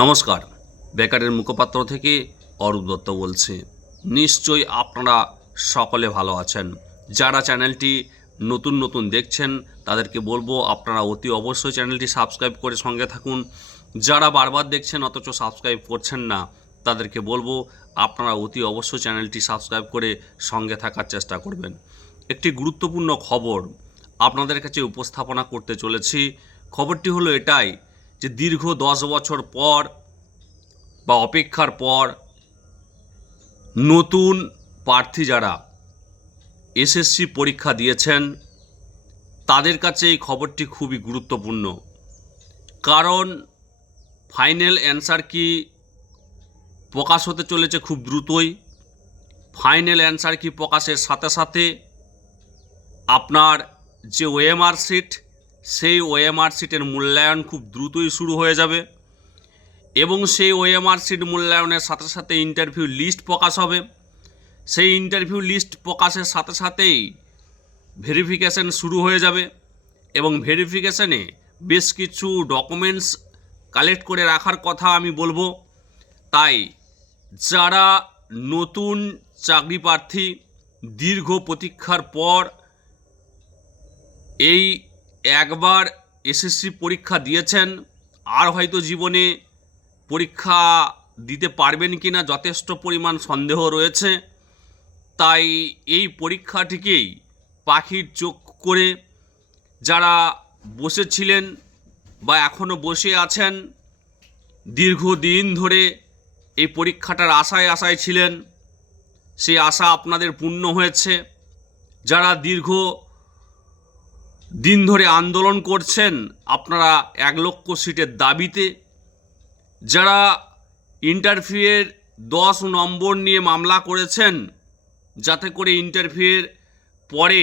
নমস্কার। বেকারের মুখপাত্র থেকে অরূপ দত্ত বলছি। নিশ্চয়ই আপনারা সকলে ভালো আছেন। যারা চ্যানেলটি নতুন নতুন দেখছেন, তাদেরকে বলব আপনারা অতি অবশ্যই চ্যানেলটি সাবস্ক্রাইব করে সঙ্গে থাকুন। যারা বারবার দেখছেন, অথচ সাবস্ক্রাইব করছেন না, তাদেরকে বলব আপনারা অতি অবশ্যই চ্যানেলটি সাবস্ক্রাইব করে সঙ্গে থাকার চেষ্টা করবেন। একটি গুরুত্বপূর্ণ খবর আপনাদের কাছে উপস্থাপনা করতে চলেছি। খবরটি হলো এটাই যে দীর্ঘ দশ বছর পর বা অপেক্ষার পর নতুন প্রার্থী যারা এসএসসি পরীক্ষা দিয়েছেন, তাদের কাছে এই খবরটি খুবই গুরুত্বপূর্ণ। কারণ ফাইনাল অ্যান্সার কি প্রকাশ হতে চলেছে খুব দ্রুতই। ফাইনাল অ্যান্সার কি প্রকাশের সাথে সাথে আপনার যে ওএমআর সিট সেই ওএমআর সিটের মূল্যায়ন খুব দ্রুতই শুরু হয়ে যাবে এবং সেই ওএমআর সিট মূল্যায়নের সাথে সাথে ইন্টারভিউ লিস্ট প্রকাশ হবে। সেই ইন্টারভিউ লিস্ট প্রকাশের সাথে সাথেই ভেরিফিকেশান শুরু হয়ে যাবে এবং ভেরিফিকেশানে বেশ কিছু ডকুমেন্টস কালেক্ট করে রাখার কথা আমি বলব। তাই যারা নতুন চাকরি প্রার্থী, দীর্ঘ প্রতীক্ষার পর এই একবার এসএসসি পরীক্ষা দিয়েছেন, আর হয়তো জীবনে পরীক্ষা দিতে পারবেন কি না যথেষ্ট পরিমাণ সন্দেহ রয়েছে। তাই এই পরীক্ষাটিকেই পাখির চোখ করে যারা বসেছিলেন বা এখনও বসে আছেন, দীর্ঘদিন ধরে এই পরীক্ষাটার আশায় আশায় ছিলেন। সেই আশা আপনাদের পূর্ণ হয়েছে। যারা দীর্ঘ দিন ধরে আন্দোলন করছেন আপনারা এক লক্ষ সিটের দাবিতে। যারা ইন্টারভিউয়ের দশ নম্বর নিয়ে মামলা করেছেন, যাতে করে ইন্টারভিউয়ের পরে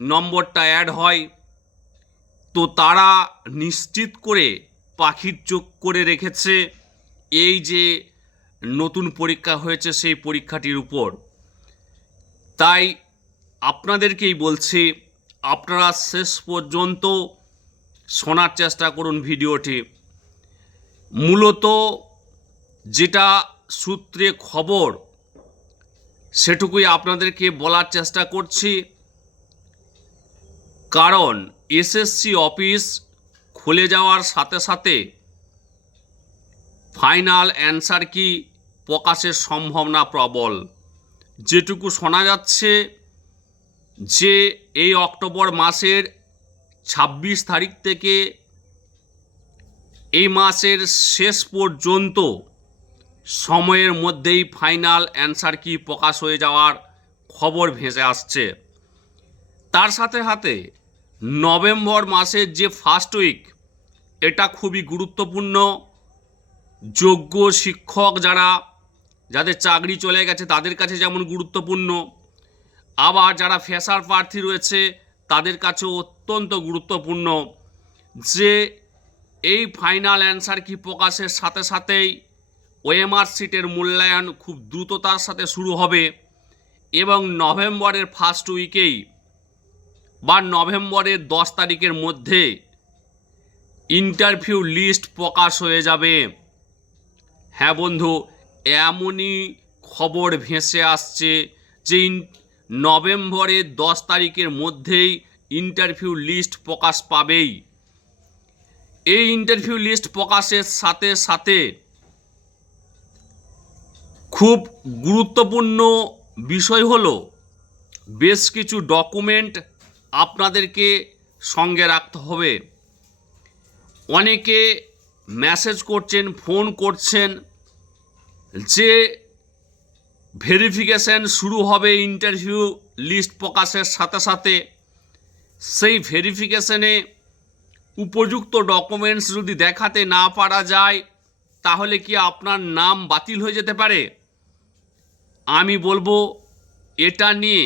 নম্বরটা অ্যাড হয়, তো তারা নিশ্চিত করে পাখির চোখ করে রেখেছে এই যে নতুন পরীক্ষা হয়েছে সেই পরীক্ষাটির উপর। তাই আপনাদেরকেই বলছি আপনারা শেষ পর্যন্ত শোনার চেষ্টা করুন ভিডিওটি। মূলত যেটা সূত্রে খবর, সেটুকুই আপনাদেরকে বলার চেষ্টা করছি। কারণ এসএসসি অফিস খুলে যাওয়ার সাথে সাথে ফাইনাল অ্যান্সার কি প্রকাশের সম্ভাবনা প্রবল। যেটুকু শোনা যাচ্ছে যে এই অক্টোবর মাসের ছাব্বিশ তারিখ থেকে এই মাসের শেষ পর্যন্ত সময়ের মধ্যেই ফাইনাল অ্যান্সার কি প্রকাশ হয়ে যাওয়ার খবর ভেসে আসছে। তার সাথে সাথে নভেম্বর মাসের যে ফার্স্ট উইক, এটা খুবই গুরুত্বপূর্ণ। যোগ্য শিক্ষক যারা, যাদের চাকরি চলে গেছে, তাদের কাছে যেমন গুরুত্বপূর্ণ আবার যারা ফেসার প্রার্থী রয়েছে, তাদের কাছেও অত্যন্ত গুরুত্বপূর্ণ যে এই ফাইনাল অ্যান্সার কি প্রকাশের সাথে সাথেই ওএমআর সিটের মূল্যায়ন খুব দ্রুততার সাথে শুরু হবে এবং নভেম্বরের ফার্স্ট উইকেই বা নভেম্বরের দশ তারিখের মধ্যে ইন্টারভিউ লিস্ট প্রকাশ হয়ে যাবে। হ্যাঁ বন্ধু, এমনই খবর ভেসে আসছে যে নভেম্বরের দশ তারিখের মধ্যেই ইন্টারভিউ লিস্ট প্রকাশ পাবেই। এই ইন্টারভিউ লিস্ট প্রকাশের সাথে সাথে খুব গুরুত্বপূর্ণ বিষয় হলো, বেশ কিছু ডকুমেন্ট আপনাদেরকে সঙ্গে রাখতে হবে। অনেকে মেসেজ করছেন ফোন করছেন, যে ভেরিফিকেশন শুরু হবে ইন্টারভিউ লিস্ট প্রকাশের সাথে সাথে। সেই ভেরিফিকেশনে উপযুক্ত ডকুমেন্টস যদি দেখাতে না পারা যায়, তাহলে কি আপনার নাম বাতিল হয়ে যেতে পারে? আমি বলব, এটা নিয়ে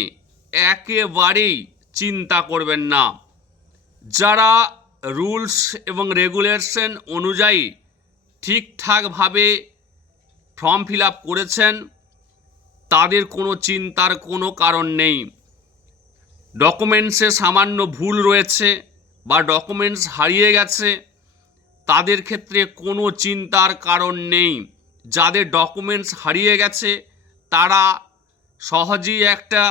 একেবারেই চিন্তা করবেন না। যারা রুলস এবং রেগুলেশন অনুযায়ী ঠিকঠাকভাবে ফর্ম ফিল আপ করেছেন তাদের কোনো চিন্তার কোনো কারণ নেই। ডকুমেন্টসে সামান্য ভুল রয়েছে বা ডকুমেন্টস হারিয়ে গেছে, তাদের ক্ষেত্রে কোনো চিন্তার কারণ নেই। যাদের ডকুমেন্টস হারিয়ে গেছে, তারা সহজেই একটা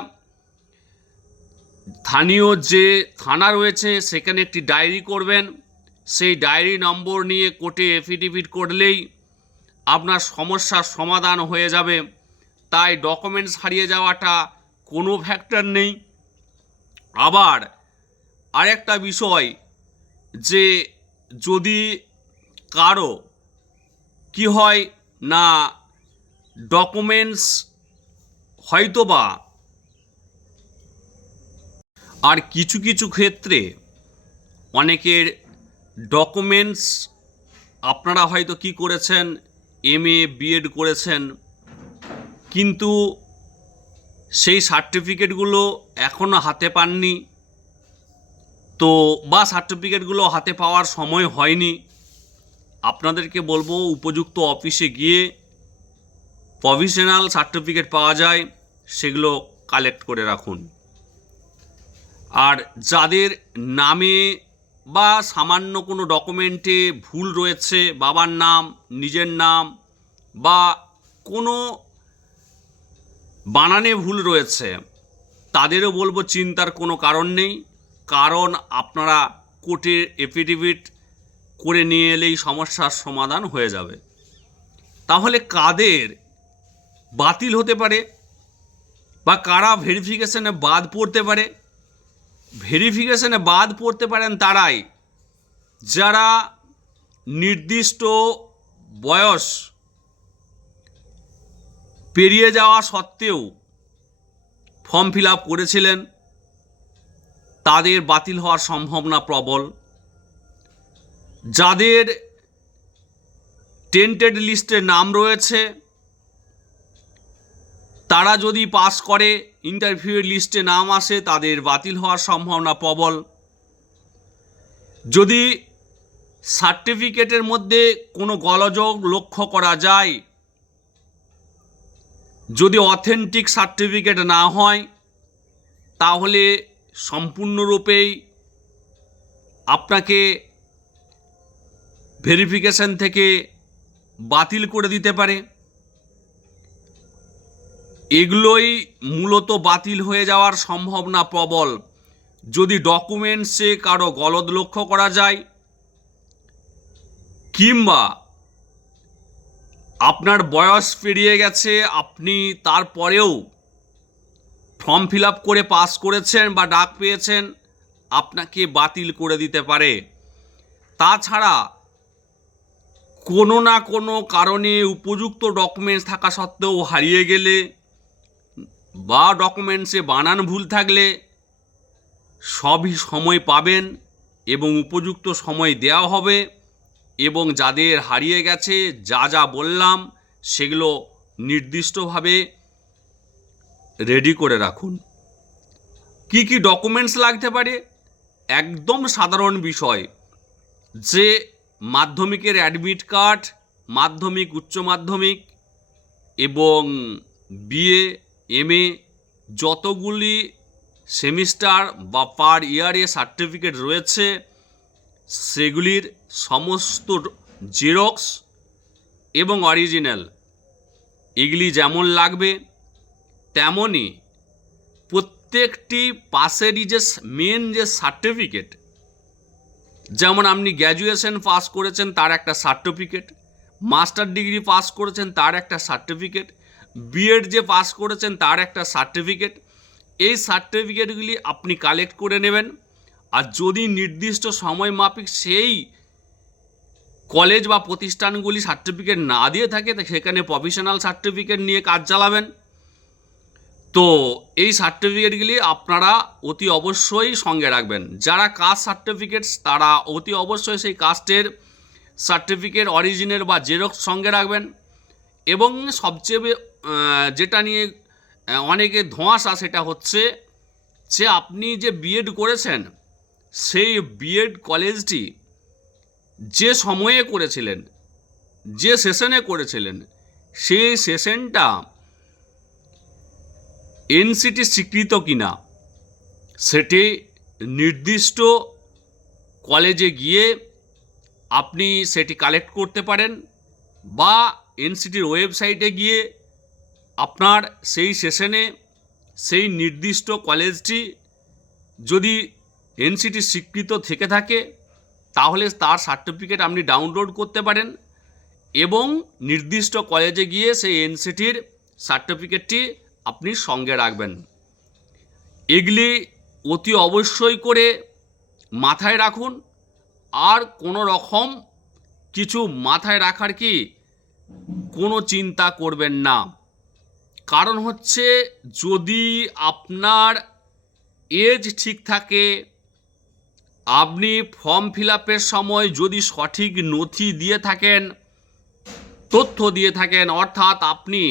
স্থানীয় যে থানা রয়েছে, সেখানে একটি ডায়েরি করবেন। সেই ডায়েরি নম্বর নিয়ে কোর্টে এফিডেভিট করলেই আপনার সমস্যার সমাধান হয়ে যাবে। তাই ডকুমেন্টস হারিয়ে যাওয়াটা কোনো ফ্যাক্টর নেই। আবার আরেকটা বিষয় যে যদি কারও কি হয় না ডকুমেন্টস হয়তোবা আর কিছু কিছু ক্ষেত্রে অনেকের ডকুমেন্টস আপনারা হয়তো কি করেছেন এম এ বিএড করেছেন কিন্তু সেই সার্টিফিকেটগুলো এখনও হাতে পাননি। তো বা সার্টিফিকেটগুলো হাতে পাওয়ার সময় হয়নি। আপনাদেরকে বলব, উপযুক্ত অফিসে গিয়ে প্রভিশনাল সার্টিফিকেট পাওয়া যায়, সেগুলো কালেক্ট করে রাখুন। আর যাদের নামে বা সামান্য কোনো ডকুমেন্টে ভুল রয়েছে, বাবার নাম, নিজের নাম বা কোনো বানানে ভুল রয়েছে। তাদেরও বলব চিন্তার কোনো কারণ নেই। কারণ আপনারা কোর্টের এফিডেভিট করে নিয়ে এলেই সমস্যার সমাধান হয়ে যাবে। তাহলে কাদের বাতিল হতে পারে? বা কারা ভেরিফিকেশনে বাদ পড়তে পারে? ভেরিফিকেশনে বাদ পড়তে পারেন তারাই। যারা নির্দিষ্ট বয়স পেরিয়ে যাওয়া সত্ত্বেও ফর্ম ফিল আপ করেছিলেন। তাদের বাতিল হওয়ার সম্ভাবনা প্রবল। যাদের টেন্টেড লিস্টে নাম রয়েছে, তারা যদি পাস করে, ইন্টারভিউয়ের লিস্টে নাম আসে, তাদের বাতিল হওয়ার সম্ভাবনা প্রবল। যদি সার্টিফিকেটের মধ্যে কোনো গলযোগ লক্ষ্য করা যায় যদি অথেন্টিক সার্টিফিকেট না হয়, তাহলে সম্পূর্ণরূপেই আপনাকে ভেরিফিকেশন থেকে বাতিল করে দিতে পারে। এগুলোই মূলত বাতিল হয়ে যাওয়ার সম্ভাবনা প্রবল। যদি ডকুমেন্টসে কারও গলদ লক্ষ্য করা যায়, কিংবা আপনার বয়স পেরিয়ে গেছে, আপনি তারপরেও ফর্ম ফিল আপ করে পাস করেছেন বা ডাক পেয়েছেন, আপনাকে বাতিল করে দিতে পারে। তাছাড়া কোনো না কোনো কারণে উপযুক্ত ডকুমেন্টস থাকা সত্ত্বেও হারিয়ে গেলে বা ডকুমেন্টসে বানান ভুল থাকলে সবই সময় পাবেন এবং উপযুক্ত সময় দেওয়া হবে। এবং যাদের হারিয়ে গেছে, যা যা বললাম, সেগুলো নির্দিষ্টভাবে রেডি করে রাখুন। কি কি ডকুমেন্টস লাগতে পারে? একদম সাধারণ বিষয়, যে মাধ্যমিকের অ্যাডমিট কার্ড মাধ্যমিক, উচ্চ মাধ্যমিক এবং বিএ এমএ যতগুলি সেমিস্টার বা পার ইয়ারে সার্টিফিকেট রয়েছে সেগুলির সমস্ত জেরক্স এবং অরিজিনাল। এগুলি যেমন লাগবে, তেমনই প্রত্যেকটি পাশেরই যে মেন যে সার্টিফিকেট যেমন আপনি গ্র্যাজুয়েশন পাস করেছেন তার একটা সার্টিফিকেট মাস্টার ডিগ্রি পাস করেছেন তার একটা সার্টিফিকেট বিএড যে পাস করেছেন তার একটা সার্টিফিকেট এই সার্টিফিকেটগুলি আপনি কালেক্ট করে নেবেন। আর যদি নির্দিষ্ট সময় মাফিক সেই কলেজ বা প্রতিষ্ঠানগুলি সার্টিফিকেট না দিয়ে থাকে, তা সেখানে প্রফেশনাল সার্টিফিকেট নিয়ে কাজ চালাবেন। তো এই সার্টিফিকেটগুলি আপনারা অতি অবশ্যই সঙ্গে রাখবেন। যারা কাস্ট সার্টিফিকেটস, তারা অতি অবশ্যই সেই কাস্টের সার্টিফিকেট অরিজিনাল বা জেরক্স সঙ্গে রাখবেন। এবং সবচেয়ে যেটা নিয়ে অনেকে ধোঁয়াশা সেটা হচ্ছে যে আপনি যে বিএড করেছেন সেই বিএড কলেজটি যে সময়ে করেছিলেন, যে সেশনে করেছিলেন, সেই সেশনটা এনসিটি স্বীকৃত কিনা, সেটি নির্দিষ্ট কলেজে গিয়ে আপনি সেটি কালেক্ট করতে পারেন বা এনসিটির ওয়েবসাইটে গিয়ে আপনার সেই সেশনে সেই নির্দিষ্ট কলেজটি যদি এনসিটি স্বীকৃত থেকে থাকে, তাহলে তার সার্টিফিকেট আপনি ডাউনলোড করতে পারেন এবং নির্দিষ্ট কলেজে গিয়ে সেই এনসিটির সার্টিফিকেটটি আপনি সঙ্গে রাখবেন। এগুলি অতি অবশ্যই করে মাথায় রাখুন। আর কোনো রকম কিছু মাথায় রাখার কি কোনো চিন্তা করবেন না। কারণ হচ্ছে যদি আপনার এজ ঠিক থাকে আপনি ফর্ম ফিল সময় যদি সঠিক নথি দিয়ে থাকেন, তথ্য দিয়ে থাকেন, অর্থাৎ আপনি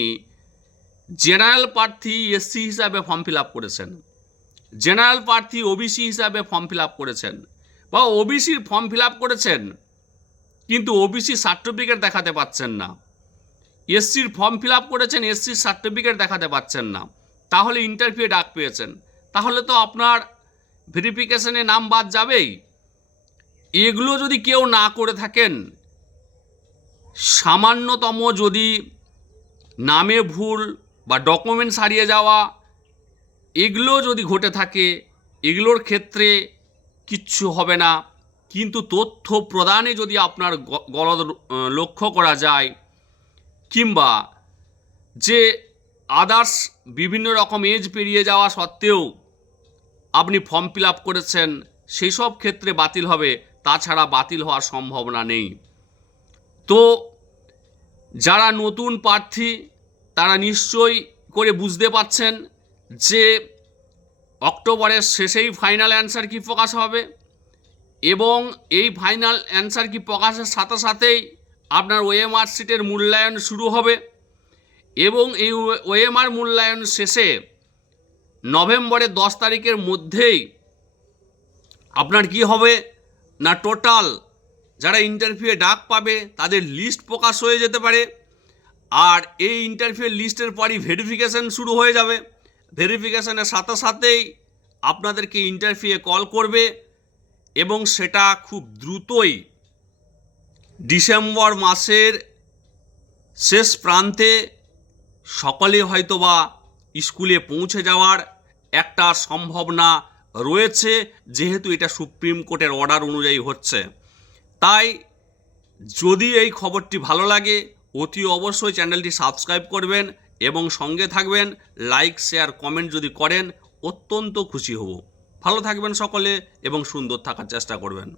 জেনারেল প্রার্থী, এসসি হিসাবে ফর্ম ফিল করেছেন, জেনারেল প্রার্থী, ওবিসি হিসাবে ফর্ম ফিল করেছেন বা ওবিসির ফর্ম ফিল করেছেন, কিন্তু ওবিসি সার্টিফিকেট দেখাতে পাচ্ছেন না। এসসির ফর্ম ফিল করেছেন, এসসির সার্টিফিকেট দেখাতে পাচ্ছেন না। তাহলে ইন্টারভিউ ডাক পেয়েছেন। তাহলে তো আপনার ভেরিফিকেশনে নাম বাদ যাবেই। এগুলো যদি কেউ না করে থাকেন, সামান্যতম যদি নামে ভুল বা ডকুমেন্টস হারিয়ে যাওয়া, এগুলো যদি ঘটে থাকে, এগুলোর ক্ষেত্রে কিচ্ছু হবে না। কিন্তু তথ্য প্রদানে যদি আপনার গলদ লক্ষ্য করা যায়, কিংবা যে আদার্স বিভিন্ন রকম এজ পেরিয়ে যাওয়া সত্ত্বেও আপনি ফর্ম ফিল আপ করেছেন, সেই সব ক্ষেত্রে বাতিল হবে, তাছাড়া বাতিল হওয়ার সম্ভাবনা নেই। তো যারা নতুন প্রার্থী, তারা নিশ্চয়ই করে বুঝতে পাচ্ছেন যে অক্টোবরের শেষেই ফাইনাল অ্যান্সার কি প্রকাশ হবে এবং এই ফাইনাল অ্যান্সার কি প্রকাশের সাথে সাথেই আপনার ওএমআর সিটের মূল্যায়ন শুরু হবে এবং এই ওএমআর মূল্যায়ন শেষে নভেম্বরের দশ তারিখের মধ্যেই আপনার কি হবে? না টোটাল যারা ইন্টারভিউয়ে ডাক পাবে, তাদের লিস্ট প্রকাশ হয়ে যেতে পারে। আর এই ইন্টারভিউ লিস্টের পরই ভেরিফিকেশন শুরু হয়ে যাবে। ভেরিফিকেশনের সাথে সাথেই আপনাদেরকে ইন্টারভিউয়ে কল করবে এবং সেটা খুব দ্রুতই ডিসেম্বর মাসের শেষ প্রান্তে সকলে হয়তোবা স্কুলে পৌঁছে যাওয়ার একটা সম্ভাবনা রয়েছে, যেহেতু এটা সুপ্রিম কোর্টের অর্ডার অনুযায়ী হচ্ছে। তাই যদি এই খবরটি ভালো লাগে, অতি অবশ্যই চ্যানেলটি সাবস্ক্রাইব করবেন এবং সঙ্গে থাকবেন, লাইক, শেয়ার, কমেন্ট যদি করেন, অত্যন্ত খুশি হব। ভালো থাকবেন সকলে এবং সুন্দর থাকার চেষ্টা করবেন।